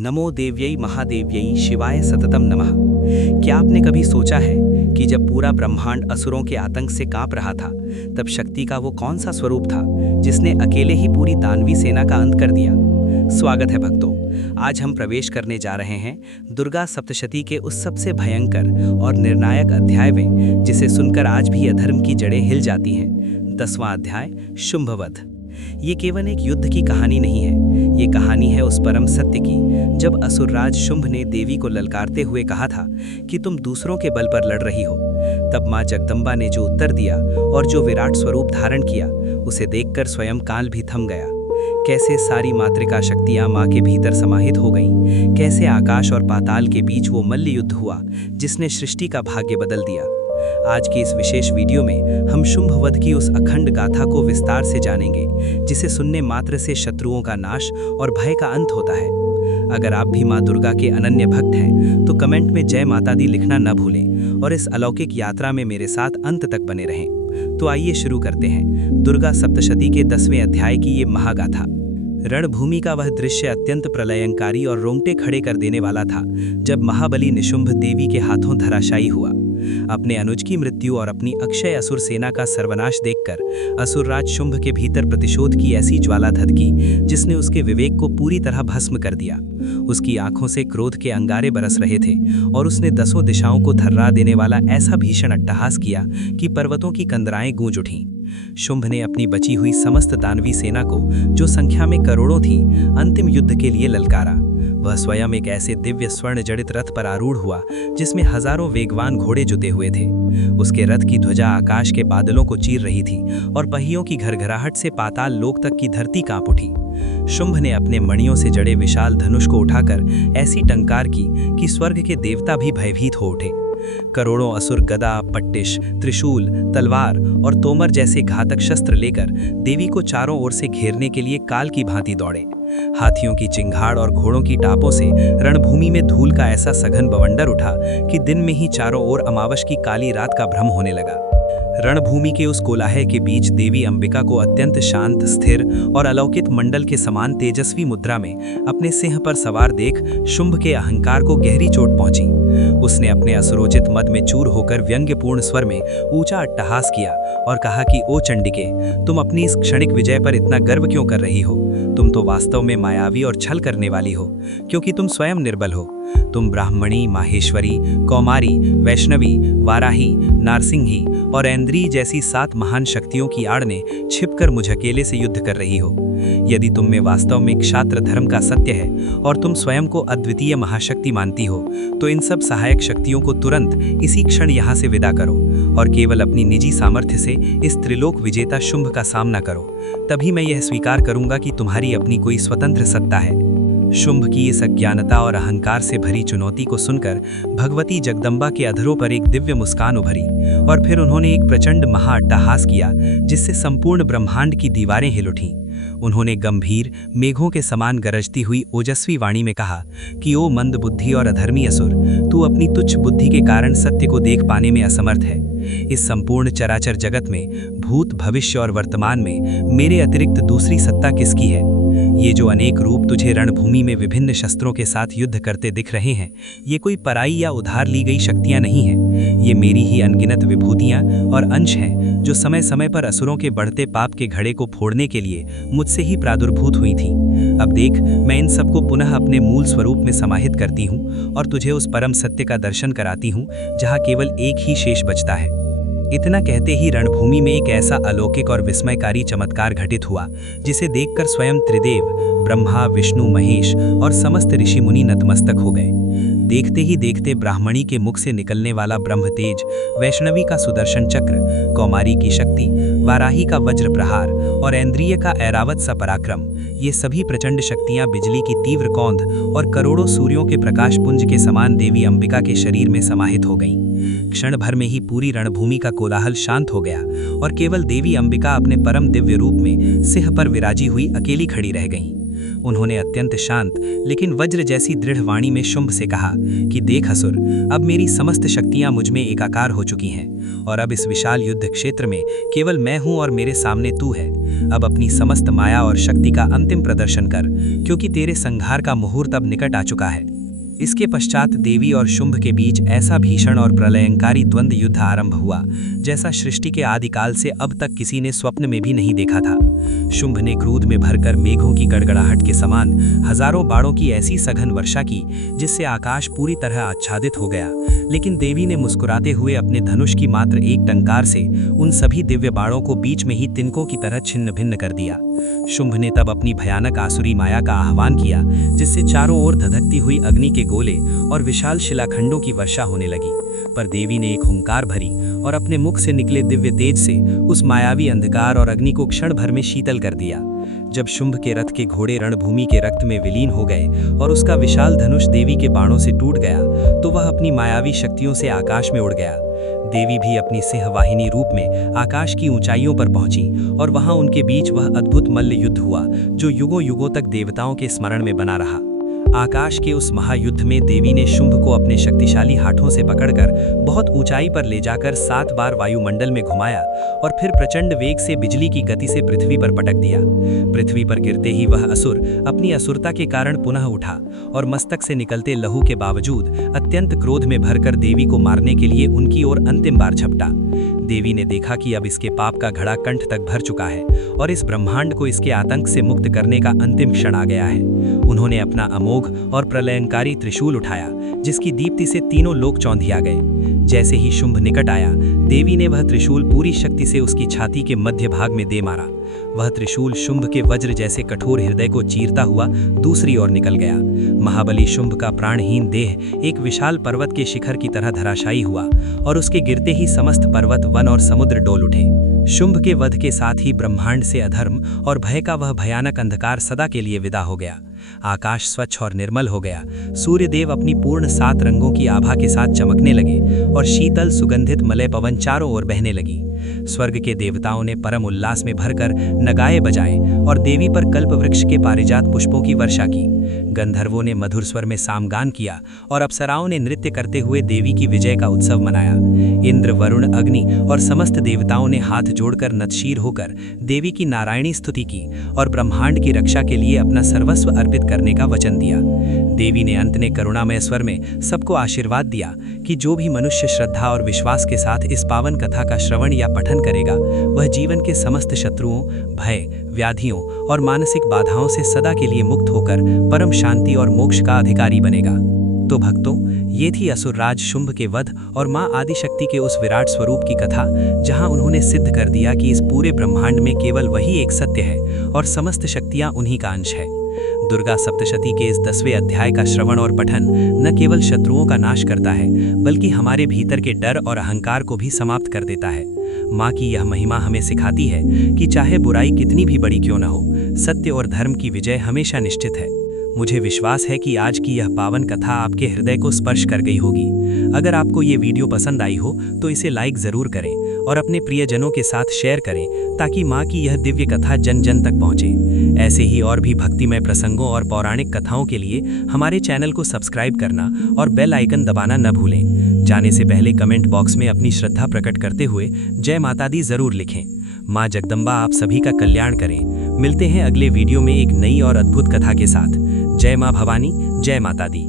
नमो देव्यै महादेव्यै शिवाय सततम नमः। क्या आपने कभी सोचा है कि जब पूरा ब्रह्मांड असुरों के आतंक से कांप रहा था, तब शक्ति का वो कौन सा स्वरूप था जिसने अकेले ही पूरी दानवी सेना का अंत कर दिया? स्वागत है भक्तों, आज हम प्रवेश करने जा रहे हैं दुर्गा सप्तशती के उस सबसे भयंकर और निर्णायक अध्याय में, जिसे सुनकर आज भी अधर्म की जड़ें हिल जाती हैं। 10वां अध्याय, शुंभवध। ये केवल एक युद्ध की कहानी नहीं है, ये कहानी है उस परम सत्य की जब असुरराज शुंभ ने देवी को ललकारते हुए कहा था कि तुम दूसरों के बल पर लड़ रही हो। तब माँ जगदम्बा ने जो उत्तर दिया और जो विराट स्वरूप धारण किया, उसे देखकर स्वयं काल भी थम गया। कैसे सारी मातृका शक्तियां माँ के भीतर समाहित हो गईं, कैसे आकाश और पाताल के बीच वो मल्ल युद्ध हुआ जिसने सृष्टि का भाग्य बदल दिया। आज की इस विशेष वीडियो में हम शुंभवध की उस अखंड गाथा को विस्तार से जानेंगे, जिसे सुनने मात्र से शत्रुओं का नाश और भय का अंत होता है। अगर आप भी माँ दुर्गा के अनन्य भक्त हैं, तो कमेंट में जय माता दी लिखना न भूलें और इस अलौकिक यात्रा में मेरे साथ अंत तक बने रहें। तो आइए शुरू करते हैं दुर्गा सप्तशती के 10वें अध्याय की ये महागाथा। रणभूमि का वह दृश्य अत्यंत प्रलयंकारी और रोंगटे खड़े कर देने वाला था, जब महाबली निशुंभ देवी के हाथों धराशायी हुआ। अपने अनुज की मृत्यु और अपनी अक्षय असुर सेना का सर्वनाश देखकर असुरराज शुंभ के भीतर प्रतिशोध की ऐसी ज्वाला धधकी जिसने उसके विवेक को पूरी तरह भस्म कर दिया। उसकी आंखों से क्रोध के अंगारे बरस रहे थे और उसने 10 दिशाओं को थर्रा देने वाला ऐसा भीषण अट्टहास किया कि पर्वतों की कंदराएं गूंज उठीं। शुंभ ने अपनी बची हुई समस्त दानवी सेना को, जो संख्या में करोड़ों थी, अंतिम युद्ध के लिए ललकारा। वह स्वयं एक ऐसे दिव्य स्वर्ण जड़ित रथ पर आरूढ़ हुआ जिसमें हजारों वेगवान घोड़े जुते हुए थे। उसके रथ की ध्वजा आकाश के बादलों को चीर रही थी और पहियों की घरघराहट से पाताल लोक तक की धरती कांप उठी। शुंभ ने अपने मणियों से जड़े विशाल धनुष को उठाकर ऐसी टंकार की कि स्वर्ग के देवता भी भयभीत हो उठे। करोड़ों असुर गदा, पट्टिश, त्रिशूल, तलवार और तोमर जैसे घातक शस्त्र लेकर देवी को चारों ओर से घेरने के लिए काल की भांति दौड़े। हाथियों की चिंगाड़ और घोड़ों की टापों से रणभूमि में धूल का ऐसा सघन बवंडर उठा कि दिन में ही चारों ओर अमावस की काली रात का भ्रम होने लगा। रणभूमि के उस कोलाहल के बीच देवी अंबिका को अत्यंत शांत, स्थिर और अलौकिक मंडल के समान तेजस्वी मुद्रा में अपने सिंह पर सवार देख शुंभ के अहंकार को गहरी चोट पहुंची। उसने अपने असुरोचित मद में चूर होकर व्यंग्यपूर्ण स्वर में ऊंचा अट्टहास किया और कहा कि ओ चंडिके, तुम अपनी इस क्षणिक विजय पर इतना गर्व क्यों कर रही हो? तुम तो वास्तव में मायावी और छल करने वाली हो, क्योंकि तुम स्वयं निर्बल हो। तुम ब्राह्मणी, माहेश्वरी, कौमारी, वैष्णवी, वाराही, नारसिंही और ऐन्द्री जैसी 7 महान शक्तियों की आड़ में छिपकर मुझ अकेले से युद्ध कर रही हो। यदि तुम में वास्तव में क्षात्र धर्म का सत्य है और तुम स्वयं को अद्वितीय महाशक्ति मानती हो, तो इन सब सहायक शक्तियों को तुरंत इसी क्षण यहाँ से विदा करो और केवल अपनी निजी सामर्थ्य से इस त्रिलोक विजेता शुंभ का सामना करो। तभी मैं यह स्वीकार करूंगा कि तुम्हारी अपनी कोई स्वतंत्र सत्ता है। शुंभ की इस अज्ञानता और अहंकार से भरी चुनौती को सुनकर भगवती जगदम्बा के अधरों पर एक दिव्य मुस्कान उभरी और फिर उन्होंने एक प्रचंड महाअट्टहास किया जिससे संपूर्ण ब्रह्मांड की दीवारें हिल उठीं। उन्होंने गंभीर, मेघों के समान गरजती हुई ओजस्वी वाणी में कहा कि ओ मंद बुद्धि और अधर्मी असुर, तू अपनी तुच्छ बुद्धि के कारण सत्य को देख पाने में असमर्थ है। इस संपूर्ण चराचर जगत में भूत, भविष्य और वर्तमान में मेरे अतिरिक्त दूसरी सत्ता किसकी है? ये जो अनेक रूप तुझे रणभूमि में विभिन्न शस्त्रों के साथ युद्ध करते दिख रहे हैं, ये कोई पराई या उधार ली गई शक्तियां नहीं हैं। ये मेरी ही अनगिनत विभूतियां और अंश हैं जो समय समय पर असुरों के बढ़ते पाप के घड़े को फोड़ने के लिए मुझसे ही प्रादुर्भूत हुई थी। अब देख, मैं इन सबको पुनः अपने मूल स्वरूप में समाहित करती हूँ और तुझे उस परम सत्य का दर्शन कराती हूँ जहाँ केवल एक ही शेष बचता है। इतना कहते ही रणभूमि में एक ऐसा अलौकिक और विस्मयकारी चमत्कार घटित हुआ जिसे देखकर स्वयं त्रिदेव ब्रह्मा, विष्णु, महेश और समस्त ऋषि मुनि नतमस्तक हो गए। देखते ही देखते ब्राह्मणी के मुख से निकलने वाला ब्रह्म तेज, वैष्णवी का सुदर्शन चक्र, कौमारी की शक्ति, वाराही का वज्र प्रहार और ऐन्द्रिय का ऐरावत सा पराक्रम, ये सभी प्रचंड शक्तियां बिजली की तीव्र कौंध और करोड़ों सूर्यों के प्रकाश पुंज के समान देवी अंबिका के शरीर में समाहित हो गईं। क्षण भर में ही पूरी रणभूमि का कोलाहल शांत हो गया और केवल देवी अंबिका अपने परम दिव्य रूप में सिंह पर विराजी हुई अकेली खड़ी रह गईं। उन्होंने अत्यंत शांत लेकिन वज्र जैसी दृढ़ वाणी में शुंभ से कहा कि देख असुर, अब मेरी समस्त शक्तियां मुझ में एकाकार हो चुकी हैं और अब इस विशाल युद्ध क्षेत्र में केवल मैं हूं और मेरे सामने तू है। अब अपनी समस्त माया और शक्ति का अंतिम प्रदर्शन कर, क्योंकि तेरे संहार का मुहूर्त अब निकट आ चुका है। इसके पश्चात देवी और शुंभ के बीच ऐसा भीषण और प्रलयंकारी द्वंद्व युद्ध आरंभ हुआ जैसा सृष्टि के आदिकाल से अब तक किसी ने स्वप्न में भी नहीं देखा था। शुंभ ने क्रोध में भरकर मेघों की गड़गड़ाहट के समान हजारों बाणों की ऐसी सघन वर्षा की जिससे आकाश पूरी तरह आच्छादित हो गया, लेकिन देवी ने मुस्कुराते हुए अपने धनुष की मात्र एक टंकार से उन सभी दिव्य बाणों को बीच में ही तिनकों की तरह छिन्न भिन्न कर दिया। शुंभ ने तब अपनी भयानक आसुरी माया का आह्वान किया, जिससे चारों ओर धधकती हुई अग्नि के गोले और विशाल शिलाखंडों की वर्षा होने लगी। पर देवी ने एक हुंकार भरी और अपने मुख से निकले दिव्य तेज से उस मायावी अंधकार और अग्नि को क्षण भर में शीतल कर दिया। जब शुंभ के रथ के घोड़े रणभूमि के रक्त में विलीन हो गए और उसका विशाल धनुष देवी के बाणों से टूट गया, तो वह अपनी मायावी शक्तियों से आकाश में उड़ गया। देवी भी अपनी सिंहवाहिनी रूप में आकाश की ऊंचाइयों पर पहुंची और वहां उनके बीच वह अद्भुत मल्ल युद्ध हुआ जो युगों युगों तक देवताओं के स्मरण में बना रहा। आकाश के उस महायुद्ध में देवी ने शुंभ को अपने शक्तिशाली हाथों से पकड़कर बहुत ऊंचाई पर ले जाकर 7 बार वायुमंडल में घुमाया और फिर प्रचंड वेग से बिजली की गति से पृथ्वी पर पटक दिया। पृथ्वी पर गिरते ही वह असुर अपनी असुरता के कारण पुनः उठा और मस्तक से निकलते लहू के बावजूद अत्यंत क्रोध में भरकर देवी को मारने के लिए उनकी ओर अंतिम बार झपटा। देवी ने देखा कि अब इसके पाप का घड़ा कंठ तक भर चुका है और इस ब्रह्मांड को इसके आतंक से मुक्त करने का अंतिम क्षण आ गया है। उन्होंने अपना अमोघ और प्रलयंकारी त्रिशूल उठाया, जिसकी दीप्ति से तीनों लोक चौंधिया गए। जैसे ही शुंभ निकट आया, देवी ने वह त्रिशूल पूरी शक्ति से उसकी छाती के मध्य भाग में दे मारा। वह त्रिशूल शुंभ के वज्र जैसे कठोर हृदय को चीरता हुआ दूसरी ओर निकल गया। महाबली शुंभ का प्राणहीन देह एक विशाल पर्वत के शिखर की तरह धराशायी हुआ और उसके गिरते ही समस्त पर्वत, वन और समुद्र डोल उठे। शुंभ के वध के साथ ही ब्रह्मांड से अधर्म और भय का वह भयानक अंधकार सदा के लिए विदा हो गया। आकाश स्वच्छ और निर्मल हो गया। सूर्यदेव अपनी पूर्ण 7 रंगों की आभा के साथ चमकने लगे और शीतल सुगंधित मलय पवन चारों ओर बहने लगी। स्वर्ग के देवताओं ने परम उल्लास में भरकर नगाए बजाए और देवी पर कल्प वृक्ष के पारिजात पुष्पों की वर्षा की। गंधर्वों ने मधुर स्वर में सामगान किया और अप्सराओं ने नृत्य करते हुए देवी की विजय का उत्सव मनाया। इंद्र, वरुण, अग्नि और समस्त देवताओं ने हाथ जोड़कर नतशीर होकर देवी की नारायणी स्तुति की और ब्रह्मांड की रक्षा के लिए अपना सर्वस्व अर्पित करने का वचन दिया। देवी ने अंत में करुणामय स्वर में सबको आशीर्वाद दिया कि जो भी मनुष्य श्रद्धा और विश्वास के साथ इस पावन कथा का श्रवण या पठन करेगा, वह जीवन के समस्त शत्रुओं, भय, व्याधियों और मानसिक बाधाओं से सदा के लिए मुक्त होकर परम शांति और मोक्ष का अधिकारी बनेगा। तो भक्तों, ये थी असुरराज शुंभ के वध और मां आदिशक्ति के उस विराट स्वरूप की कथा, जहां उन्होंने सिद्ध कर दिया कि इस पूरे ब्रह्मांड में केवल वही एक सत्य है और समस्त शक्तियां उन्हीं का अंश है। दुर्गा सप्तशती के इस 10वें अध्याय का श्रवण और पठन न केवल शत्रुओं का नाश करता है, बल्कि हमारे भीतर के डर और अहंकार को भी समाप्त कर देता है। माँ की यह महिमा हमें सिखाती है कि चाहे बुराई कितनी भी बड़ी क्यों न हो, सत्य और धर्म की विजय हमेशा निश्चित है। मुझे विश्वास है कि आज की यह पावन कथा आपके हृदय को स्पर्श कर गई होगी। अगर आपको ये वीडियो पसंद आई हो तो इसे लाइक ज़रूर करें और अपने प्रियजनों के साथ शेयर करें, ताकि माँ की यह दिव्य कथा जन जन तक पहुँचे। ऐसे ही और भी भक्तिमय प्रसंगों और पौराणिक कथाओं के लिए हमारे चैनल को सब्सक्राइब करना और बेल आइकन दबाना न भूलें। जाने से पहले कमेंट बॉक्स में अपनी श्रद्धा प्रकट करते हुए जय माता दी ज़रूर लिखें। माँ जगदम्बा आप सभी का कल्याण करें। मिलते हैं अगले वीडियो में एक नई और अद्भुत कथा के साथ। जय माँ भवानी, जय माता दी।